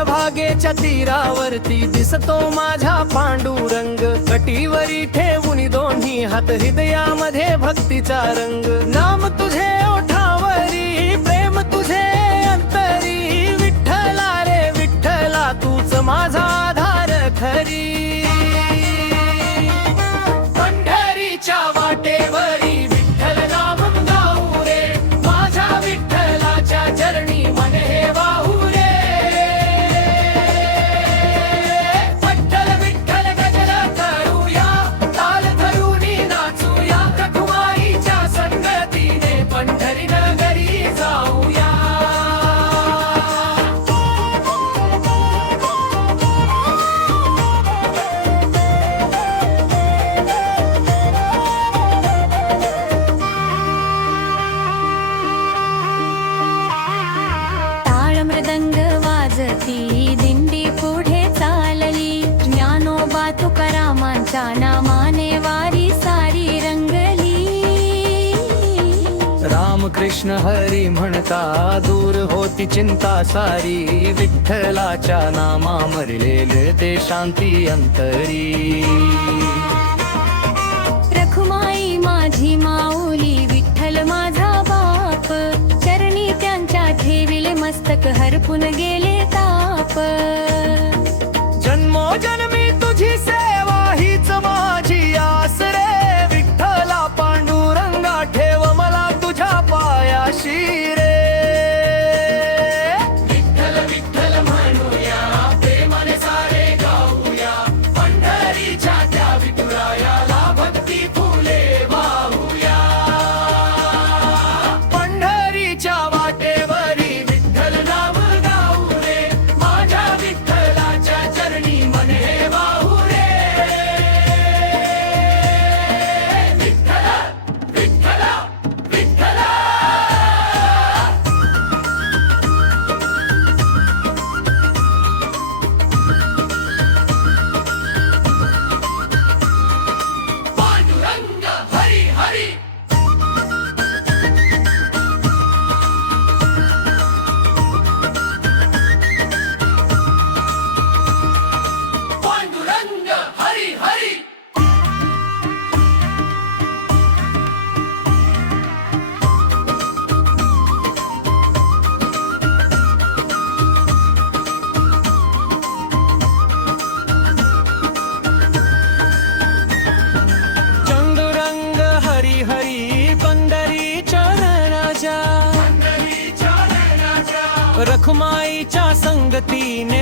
चंद्रभागेच्या तीरावरती दिसतो माझा पांडुरंग, कटीवरी ठेवून दोन्ही हात हृदयामध्ये भक्तीचा रंग। नाम तुझे ओठावरी प्रेम तुझे अंतरी, विठ्ठला रे विठ्ठला तूच माझा आधार खरी। पंढरीच्या वाटेवरी विठ्ठल नाम गाऊ रे, माझ्या विठ्ठलाच्या चरणी मन हे वाहू रे। विठ्ठल विठ्ठल गजर करूया, ताल धरूनी नाचूया, रखुमाईच्या संगतीने पंढरी नगरी जाऊया। मृदंग वाजती दिंडी पुढे चालली, ज्ञानोबा तुकारामांच्या नामाने वारी सारी रंगली। रामकृष्ण हरी म्हणता दूर होती चिंता सारी, विठ्ठलाच्या नामा मरलेले ते शांती अंतरी। रखुमाई माझी माऊली विठ्ठल माझा बाप, चरणी त्यांच्या ठेविले मस्तक हरपून गेले ताप। जन्मोजन्मी तुझी सेवा हीच माझी आस रे, विठ्ठला पांडुरंगा ठेव मला तुझ्या पायाशी रे। विठ्ठल विठ्ठल म्हणूया, प्रेमाने सारे गाऊया, पंढरीच्या त्या विठुरायाला भक्ती फुले वाहूया। पंढरीच्या वाटेवरी विठ्ठल नाम गाऊ रे, माझ्या विठ्ठलाच्या चरणी मन हे वाहू रे। विठ्ठला विठ्ठला विठ्ठला। पांडुरंग हरी हरी। पांडुरंग हरी हरी। चंदुरंग हरी हरी पंढरी चरणाच्या, रखुमाईच्या संगतीने